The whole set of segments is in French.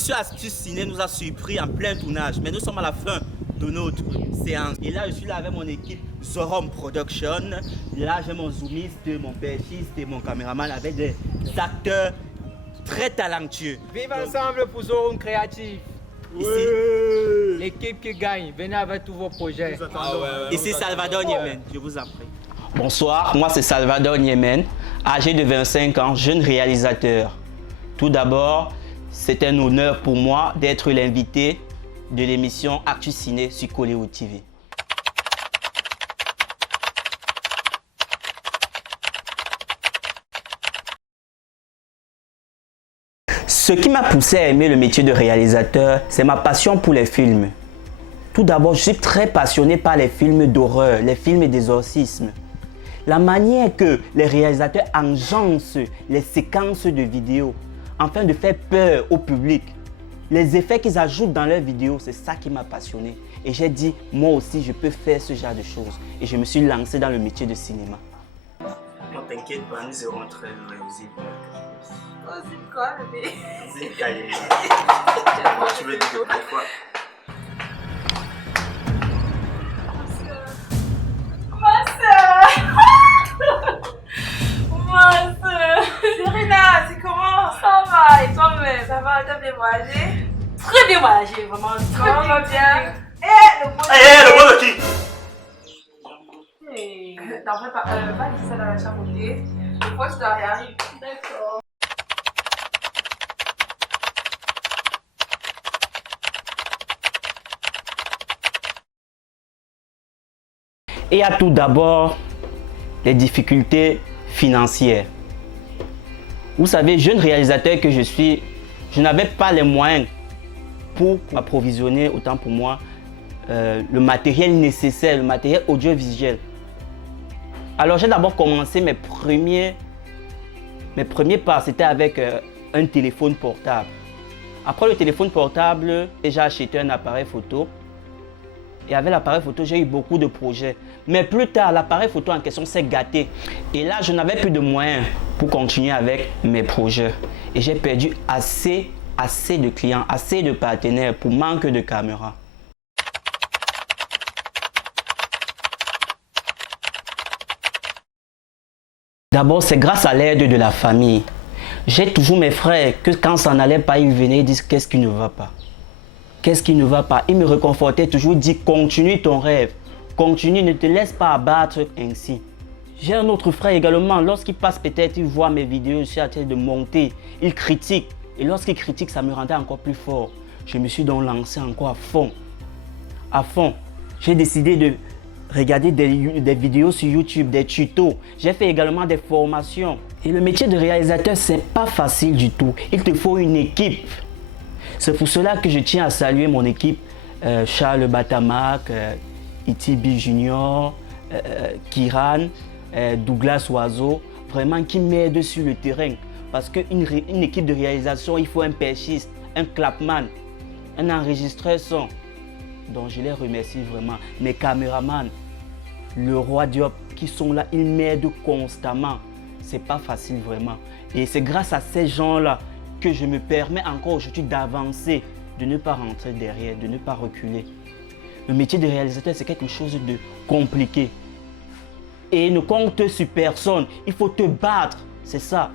L'émission Astuce Ciné nous a surpris en plein tournage, mais nous sommes à la fin de notre séance. Et là, je suis là avec mon équipe Zorom Production. Là, j'ai mon zoomiste, mon perchiste et mon caméraman avec des acteurs très talentueux. Vive ensemble pour Zorom Créatif. Ici, L'équipe qui gagne, venez avec tous vos projets. ici Salvador Yemen, je vous en prie. Bonsoir, moi c'est Salvador Yemen, âgé de 25 ans, jeune réalisateur. Tout d'abord, c'est un honneur pour moi d'être l'invité de l'émission Actu Ciné sur Hollywood TV. Ce qui m'a poussé à aimer le métier de réalisateur, c'est ma passion pour les films. Tout d'abord, je suis très passionné par les films d'horreur, les films d'exorcisme. La manière que les réalisateurs agencent les séquences de vidéos afin de faire peur au public. Les effets qu'ils ajoutent dans leurs vidéos, c'est ça qui m'a passionné. Et j'ai dit, moi aussi, je peux faire ce genre de choses. Et je me suis lancé dans le métier de cinéma. Non, t'inquiète pas, nous serons très réussis. Oh, c'est quoi, bébé? C'est calé. Tu veux dire pourquoi? Ma soeur! Ma soeur! Serena, c'est comment? Ça va, et toi-même? Ça va, t'as bien voyagé? Très bien voyagé, vraiment. Très bien. Eh, le Le de qui? Hey, t'en fais pas, va laisser ça dans la chambre, ok? Je crois que tu dois y arriver. D'accord. Il y a tout d'abord les difficultés financières. Vous savez, jeune réalisateur que je suis, je n'avais pas les moyens pour approvisionner, autant pour moi, le matériel nécessaire, le matériel audiovisuel. Alors j'ai d'abord commencé mes premiers pas, c'était avec un téléphone portable. Après le téléphone portable, j'ai acheté un appareil photo. Et avec l'appareil photo, j'ai eu beaucoup de projets. Mais plus tard, l'appareil photo en question s'est gâté. Et là, je n'avais plus de moyens pour continuer avec mes projets. Et j'ai perdu assez de clients, assez de partenaires pour manque de caméras. D'abord, c'est grâce à l'aide de la famille. J'ai toujours mes frères que quand ça n'allait pas, ils venaient et disent qu'est-ce qui ne va pas. Qu'est-ce qui ne va pas? Il me réconfortait toujours, dit continue ton rêve, continue, ne te laisse pas abattre ainsi. J'ai un autre frère également, lorsqu'il passe peut-être, il voit mes vidéos, je suis en train de monter, il critique. Et lorsqu'il critique, ça me rendait encore plus fort. Je me suis donc lancé encore à fond. À fond. J'ai décidé de regarder des vidéos sur YouTube, des tutos. J'ai fait également des formations. Et le métier de réalisateur, c'est pas facile du tout. Il te faut une équipe. C'est pour cela que je tiens à saluer mon équipe, Charles Batamac, Itibi Junior, Kiran, Douglas Oiseau, vraiment qui m'aident sur le terrain. Parce qu'une équipe de réalisation, il faut un perchiste, un clapman, un enregistreur son. Donc je les remercie vraiment. Mes caméramans, le roi Diop, qui sont là, ils m'aident constamment. C'est pas facile vraiment. Et c'est grâce à ces gens-là que je me permets encore aujourd'hui d'avancer, de ne pas rentrer derrière, de ne pas reculer. Le métier de réalisateur, c'est quelque chose de compliqué. Et ne compte sur personne, il faut te battre, c'est ça.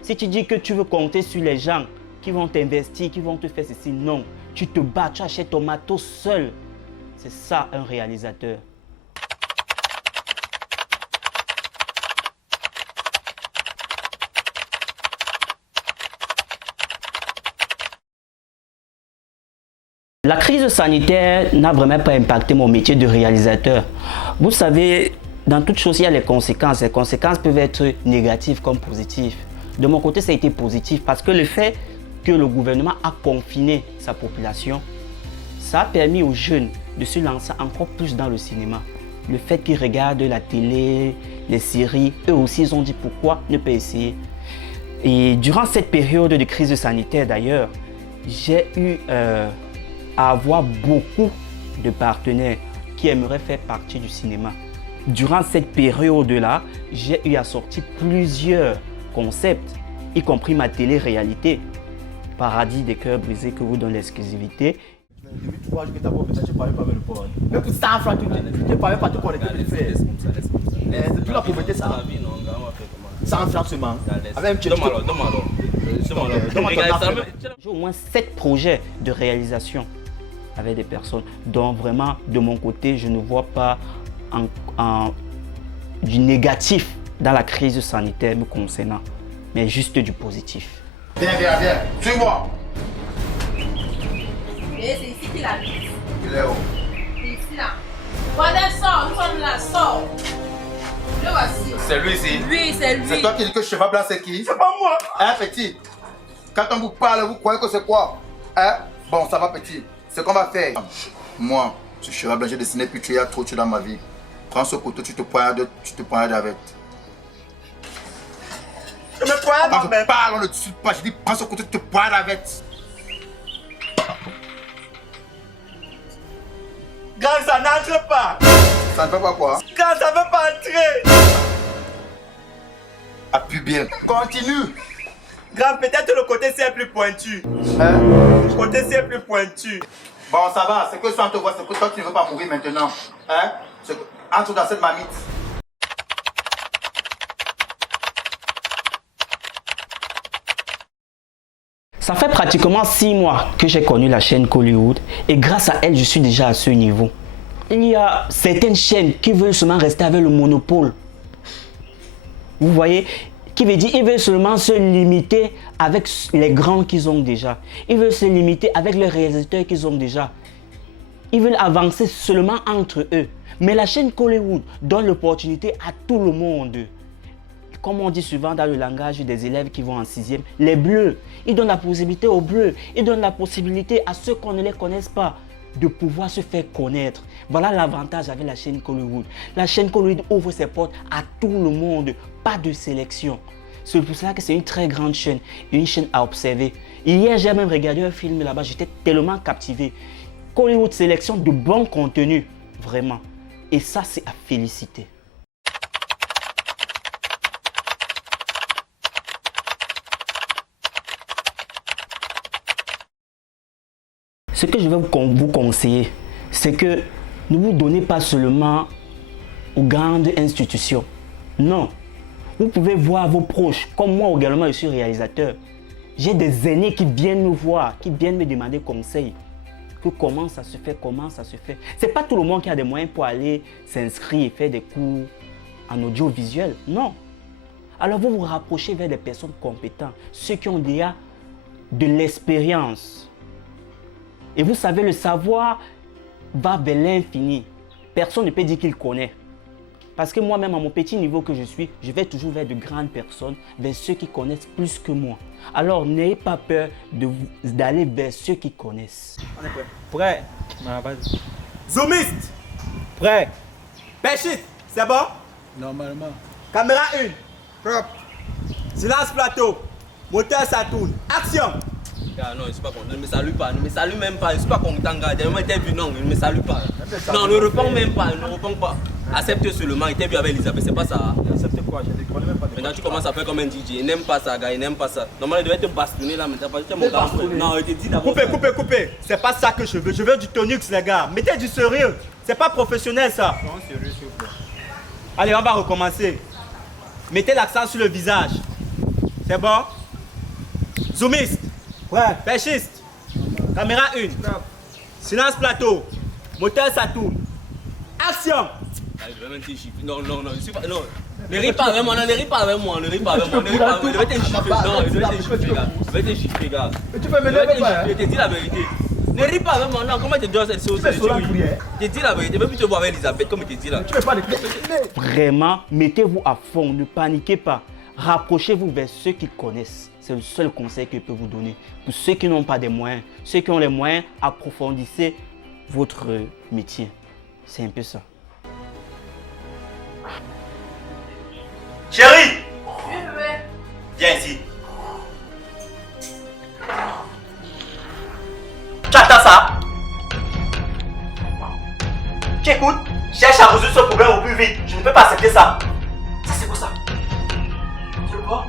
Si tu dis que tu veux compter sur les gens qui vont t'investir, qui vont te faire ceci, non. Tu te bats, tu achètes ton matos seul. C'est ça un réalisateur. La crise sanitaire n'a vraiment pas impacté mon métier de réalisateur. Vous savez, dans toute chose, il y a les conséquences. Les conséquences peuvent être négatives comme positives. De mon côté, ça a été positif parce que le fait que le gouvernement a confiné sa population, ça a permis aux jeunes de se lancer encore plus dans le cinéma. Le fait qu'ils regardent la télé, les séries, eux aussi, ils ont dit pourquoi ne pas essayer. Et durant cette période de crise sanitaire d'ailleurs, j'ai eu à avoir beaucoup de partenaires qui aimeraient faire partie du cinéma. Durant cette période-là, j'ai eu à sortir plusieurs concepts, y compris ma télé-réalité. paradis des cœurs brisés que vous donne l'exclusivité. Depuis 3 jours que tu as maintenant, tu ne parlais pas avec le port. Même pour 100 francs, tu ne parlais pas te connecter. Depuis la pauvreté, ça. 100 francs seulement. J'ai au moins 7 projets de réalisation avec des personnes. Donc vraiment, de mon côté, je ne vois pas du négatif dans la crise sanitaire me concernant, mais juste du positif. Viens, suis-moi. C'est ici qu'il habite. Il est où? C'est ici là. Voilà, sort, nous sommes là, sort. Le voici. C'est lui ici. Oui, c'est lui. C'est toi qui dis que le cheval blanc c'est qui? C'est pas moi. Hein, petit? Quand on vous parle, vous croyez que c'est quoi? Hein? Bon, ça va, petit. Ce qu'on va faire. Moi, ce cheval blanc, j'ai dessiné puis tu as trop tué dans ma vie. Prends ce couteau, tu te poignardes avec. Je me poignarde Quand moi-même. je parle, on ne tue pas. Je dis prends ce couteau, tu te poignardes avec. Grand, ça n'entre pas. Ça ne fait pas quoi? Grand, ça ne veut pas entrer. Appuie bien. Continue. Grand, peut-être le côté c'est plus pointu. Hein? Le côté c'est plus pointu. Bon, ça va. C'est que ça, on te voit. C'est que toi, tu ne veux pas mourir maintenant. Hein? Entre dans cette mamite. Ça fait pratiquement 6 mois que j'ai connu la chaîne Kollywood et grâce à elle, je suis déjà à ce niveau. Il y a certaines chaînes qui veulent seulement rester avec le monopole. Vous voyez, qui veut dire qu'ils veulent seulement se limiter avec les grands qu'ils ont déjà. Ils veulent se limiter avec les réalisateurs qu'ils ont déjà. Ils veulent avancer seulement entre eux. Mais la chaîne Kollywood donne l'opportunité à tout le monde. Comme on dit souvent dans le langage des élèves qui vont en 6e, les bleus, ils donnent la possibilité aux bleus, ils donnent la possibilité à ceux qu'on ne les connaisse pas de pouvoir se faire connaître. Voilà l'avantage avec la chaîne Kollywood. La chaîne Kollywood ouvre ses portes à tout le monde, pas de sélection. C'est pour ça que c'est une très grande chaîne, une chaîne à observer. Hier, j'ai même regardé un film là-bas, j'étais tellement captivé. Kollywood sélection de bons contenus, vraiment. Et ça, c'est à féliciter. Ce que je vais vous conseiller, c'est que ne vous donnez pas seulement aux grandes institutions. Non. Vous pouvez voir vos proches. Comme moi également, je suis réalisateur. J'ai des aînés qui viennent me voir, qui viennent me demander conseil. Que comment ça se fait, comment ça se fait. Ce n'est pas tout le monde qui a des moyens pour aller s'inscrire et faire des cours en audiovisuel. Non. Alors vous vous rapprochez vers des personnes compétentes, ceux qui ont déjà de l'expérience. Et vous savez, le savoir va vers l'infini. Personne ne peut dire qu'il connaît. Parce que moi-même, à mon petit niveau que je suis, je vais toujours vers de grandes personnes, vers ceux qui connaissent plus que moi. Alors, n'ayez pas peur d'aller vers ceux qui connaissent. On est prêt. Prêt. Zoomiste. Prêt. Pêchiste. C'est bon? Normalement. Caméra 1. Propre. Silence plateau. Moteur ça tourne. Action. Non, je suis pas content. Ne me salue pas, ne me salue même pas. Je suis pas content, gars. Dernièrement, il était vu, non, il ne me salue pas. Non, ne réponds même pas, ne réponds pas. Accepte seulement, il était vu avec Elisabeth, c'est pas ça. Accepte quoi? Je ne connais même pas. Maintenant, tu commences à faire comme un DJ. Il n'aime pas ça, gars, il n'aime pas ça. Normalement, il devait te bastonner là, mais t'as pas dit mon gars. Non, il te dit d'abord. Coupez. C'est pas ça que je veux. Je veux du tonux, les gars. Mettez du sérieux. C'est pas professionnel, ça. Non, sérieux, s'il vous plaît. Allez, on va recommencer. Mettez l'accent sur le visage. C'est bon? Zoomiste. Ouais. Pêchiste. Caméra 1. Silence plateau. Moteur ça tourne. Action. Je vais même te chiffrer. Non, je suis pas. Non. Ne ris pas avec moi, ne ris pas avec moi, ne ris pas avec moi, ne ris pas avec moi. Je vais te chiffrer. Non, je vais te chiffrer, gars. Je vais te chiffrer, gars. Tu peux me lever pas? Je te dis la vérité. Ne ris pas avec moi, non. Comment tu dois cette chose? Je te dis la vérité. Même si tu vois avec Elisabeth, comme je te dis là. Tu peux pas le Vraiment, mettez-vous à fond, ne paniquez pas. Rapprochez-vous vers ceux qui connaissent. C'est le seul conseil que je peux vous donner. Pour ceux qui n'ont pas de moyens, ceux qui ont les moyens, approfondissez votre métier. C'est un peu ça. Chérie, Oui. viens ici. Tu attends ça? Tu écoutes? Cherche à résoudre ce problème au plus vite. Je ne peux pas accepter ça. Ça c'est quoi ça? Tu le vois?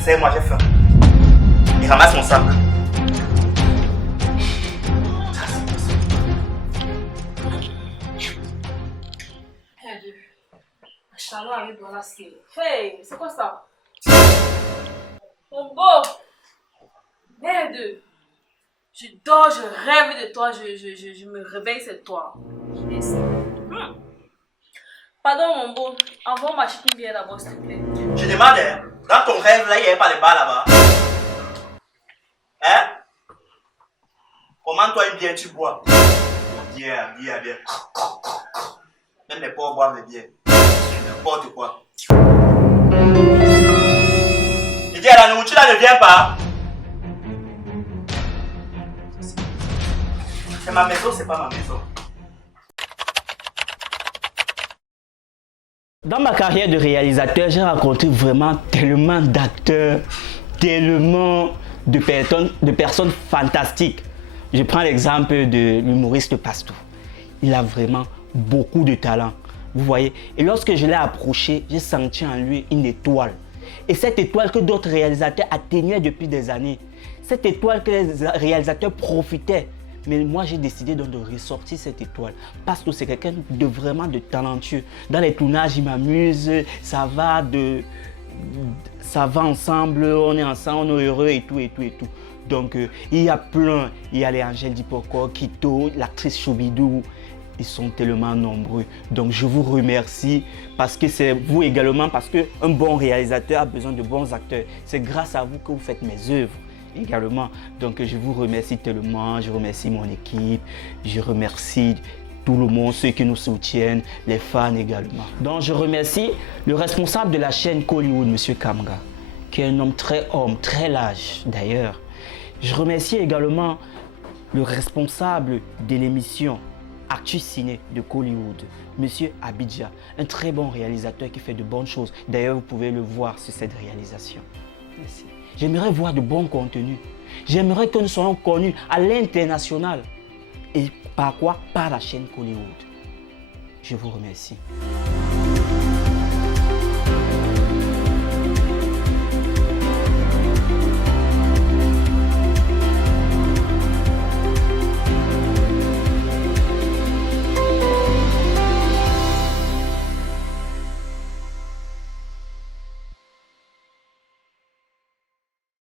C'est moi, j'ai faim. Et ramasse mon sac. Chalot avec dans la cible. Hey, c'est quoi ça? Mon beau! Merde! Je dors, je rêve de toi, je me réveille, c'est toi. Pardon, mon beau, envoie ma chicken bien d'abord, s'il te plaît. Je demande, hein, dans ton rêve, là, il n'y avait pas de bar là-bas. Hein? Comment toi, une bière tu bois? Bière. Même les pauvres boivent les bières. N'importe quoi. Il dit à la nourriture là ne vient pas. C'est ma maison, c'est pas ma maison. Dans ma carrière de réalisateur, j'ai rencontré vraiment tellement d'acteurs, tellement de personnes fantastiques. Je prends l'exemple de l'humoriste Pastou. Il a vraiment beaucoup de talent. Vous voyez? Et lorsque je l'ai approché, j'ai senti en lui une étoile. Et cette étoile que d'autres réalisateurs atteignaient depuis des années. Cette étoile que les réalisateurs profitaient. Mais moi, j'ai décidé donc de ressortir cette étoile. Parce que c'est quelqu'un de vraiment de talentueux. Dans les tournages, il m'amuse. Ça va ensemble, on est ensemble, on est heureux et tout. Donc, il y a plein. Il y a les Angèle Dipoko, Kito, l'actrice Choubidou. Ils sont tellement nombreux. Donc, je vous remercie parce que c'est vous également, parce qu'un bon réalisateur a besoin de bons acteurs. C'est grâce à vous que vous faites mes œuvres également. Donc, je vous remercie tellement. Je remercie mon équipe. Je remercie tout le monde, ceux qui nous soutiennent, les fans également. Donc, je remercie le responsable de la chaîne Kollywood, M. Kamga, qui est un homme très large d'ailleurs. Je remercie également le responsable de l'émission Actu Ciné de Kollywood, Monsieur Abidja, un très bon réalisateur qui fait de bonnes choses. D'ailleurs, vous pouvez le voir sur cette réalisation. Merci. J'aimerais voir de bons contenus. J'aimerais que nous soyons connus à l'international. Et par quoi? Par la chaîne Kollywood. Je vous remercie.